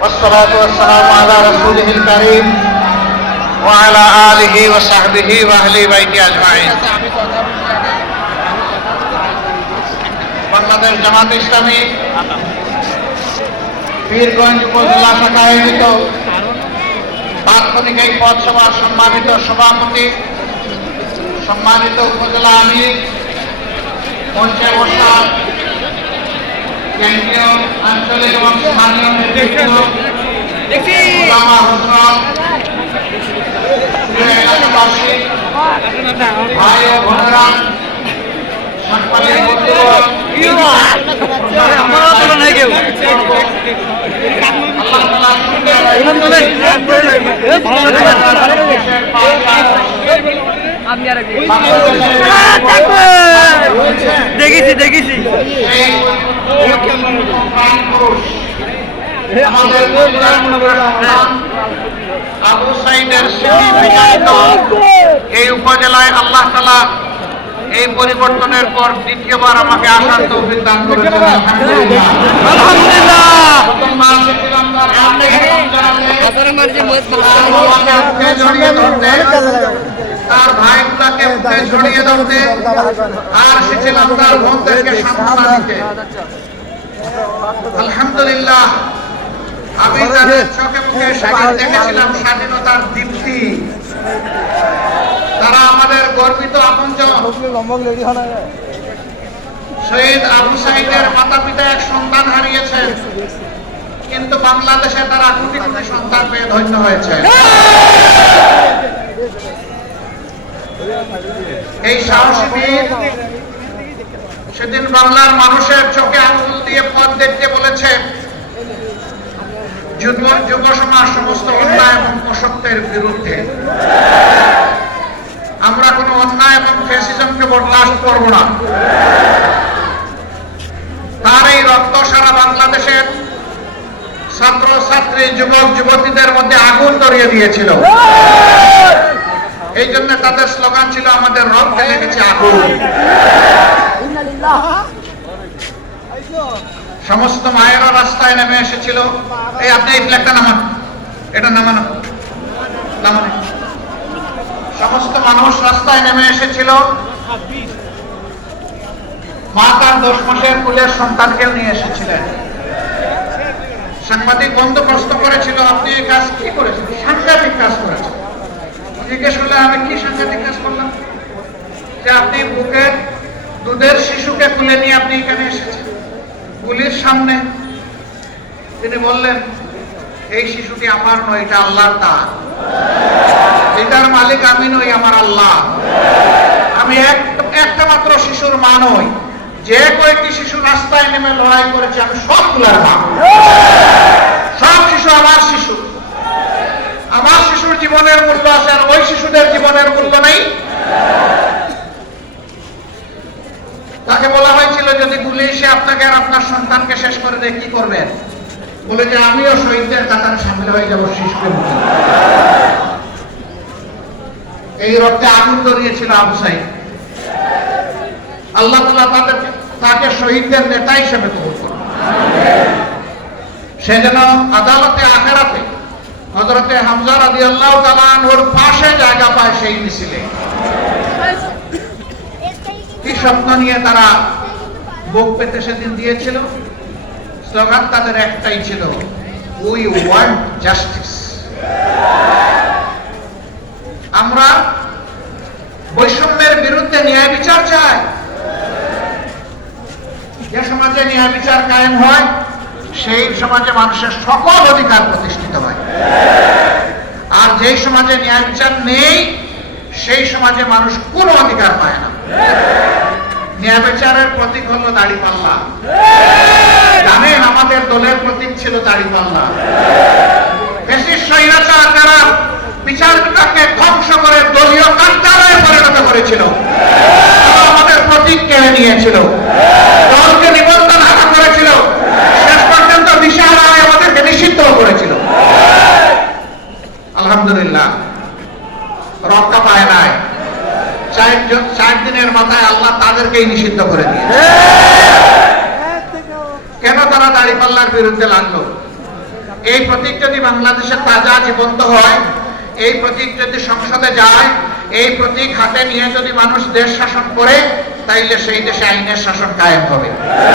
والصلاة والسلام على رسوله الكريم وعلى آله وصحبه وأهل بيته أجمعين। বাংলাদেশ জামাত ইসলামী পীরগঞ্জ উপজেলা শাখা আয়োজিত তাৎক্ষণিক এই পথসভার সম্মানিত সভাপতি, সম্মানিত উপজেলা আমির, মঞ্চে বসা কেন্দ্রীয়, আঞ্চলিক এবং স্থানীয় নেতৃত্ব, ওলামা হযরত, এলাকাবাসী, ভাই ও বোনেরা, সাংবাদিক বন্ধুগণ, দেখেছি আবু সাইদের এই উপজেলায় আল্লাহ তাআলা এই পরিবর্তনের পর দ্বিতীয়বার আমাকে আসার তৌফিক দান করেছেন। আলহামদুলিল্লাহ। তার ভাইগুলাকে মুখে জড়িয়ে ধরতে, আর এসেছিলাম তার বোনদেরকে সান্ত্বনা দিতে। আলহামদুলিল্লাহ, আমি তাদের চোখে মুখে সেদিন দেখেছিলাম স্বাধীনতার দীপ্তি। তারা আমাদের গর্বিত আপনজন। শহীদ আবু সাইদের মাতা পিতা এক সন্তান হারিয়েছেন, কিন্তু বাংলাদেশে তারা কোটি কোটি সন্তান পেয়ে ধন্য হয়েছে। এই সাহসী বীর সেদিন বাংলার মানুষের চোখে আঙুল দিয়ে পথ দেখতে বলেছে। যুব সমাজ সমস্ত অন্যায় এবং অসত্যের বিরুদ্ধে। আমরা কোনো অন্যায় এবং ফ্যাসিজমকে বরদাস্ত করব না। তার এই রক্ত সারা বাংলাদেশের ছাত্র ছাত্রী, যুবক যুবতীদের মধ্যে আগুন ধরিয়ে দিয়েছিল। এই জন্য তাদের স্লোগান ছিল, আমাদের রক্তে লেগেছে আগুন। সমস্ত মায়েরা রাস্তায় নেমে এসেছিল। এই আপনি এই ফ্ল্যাগটা নামান, এটা নামানো নামানো। সমস্ত মানুষ রাস্তায় নেমে এসেছিল। মা তার 10 মাসের কুলের সন্তানকেও নিয়ে এসেছিলেন। সাংবাদিক বন্ধু প্রশ্ন করেছিল, আপনি এই কাজ কি করেছেন? সাংঘাতিক কাজ করেছেন। জিজ্ঞেস করলে, আমি কি সাংঘাতিক কাজ করলাম? যে আপনি বুকের দুধের শিশুকে কুলে নিয়ে আপনি এখানে এসেছেন পুলিশ সামনে। তিনি বললেন, এই শিশুটি আমার নয়, এটা আল্লাহর দান। এটার মালিক আমি নই, আমার আল্লাহ। আমি একটা মাত্র শিশুর মা নই। যে কয়েকটি শিশু রাস্তায় নেমে লড়াই করেছে, আমি সবগুলার মা। সব শিশু আমার শিশু। আমার শিশুর জীবনের মূল্য আছে, আর ওই শিশুদের জীবনের মূল্য নেই। তাকে বলা হয়েছিল, যদি গুলি এসে আপনাকে আর আপনার সন্তানকে শেষ করে দেয় কি করবেন? বলে যে আমিও শহীদদের কাতারে সামিল হয়ে যাব শিশুকে মুখে। এই রক্তে আগুন ধরিয়েছিল আবু সাইদ। আল্লাহ তাআলা তাকে শহীদদের নেতা হিসেবে কবুল করুন। সে যেন আদালতে আখিরাতে হযরতে হামজা রাদিয়াল্লাহু তাআলা আনহুর পাশে জায়গা পায় সেই মিছিলে। কি স্বপ্ন নিয়ে তারা বুক পেতে সেদিন দিয়েছিল? স্লোগান তাদের একটাই ছিল, উই ওয়ান্ট জাস্টিস। আমরা বৈষম্যের বিরুদ্ধে ন্যায় বিচার চাই। যে সমাজে ন্যায় বিচার কায়েম হয়, সেই সমাজে মানুষের সকল অধিকার প্রতিষ্ঠিত হয়। আর যেই সমাজে ন্যায় বিচার নেই, সেই সমাজে মানুষ কোনো অধিকার পায় না। ন্যায় বিচারের প্রতীক হলো দাড়িপাল্লা। জানেন, আমাদের দলের প্রতীক ছিল দাড়িপাল্লা। ফ্যাসিস্ট স্বৈরাচার যারা বিচার বিভাগকে ধ্বংস করে দলীয় কার্যালয়ে পরিণত করেছিল, আমাদের প্রতীক কেড়ে নিয়েছিল, দলকে নিবন্ধন হারা করেছিল, শেষ পর্যন্ত দিশাহারায় আমাদেরকে নিষিদ্ধ করেছিল। আলহামদুলিল্লাহ, রক্ষা পায় নাই। 4 দিনের মাথায় আল্লাহ তাদেরকেই নিষিদ্ধ করে দিয়েছে। কেন তারা দাড়িপাল্লার বিরুদ্ধে লাগলো? এই প্রতীক যদি বাংলাদেশের তাজা জীবন্ত হয়, এই প্রতীক যদি সংসদে যায়, এই প্রতীক হাতে নিয়ে যদি মানুষ দেশ শাসন করে, তাইলে সেই দেশে আইনের শাসন কায়েম হবে।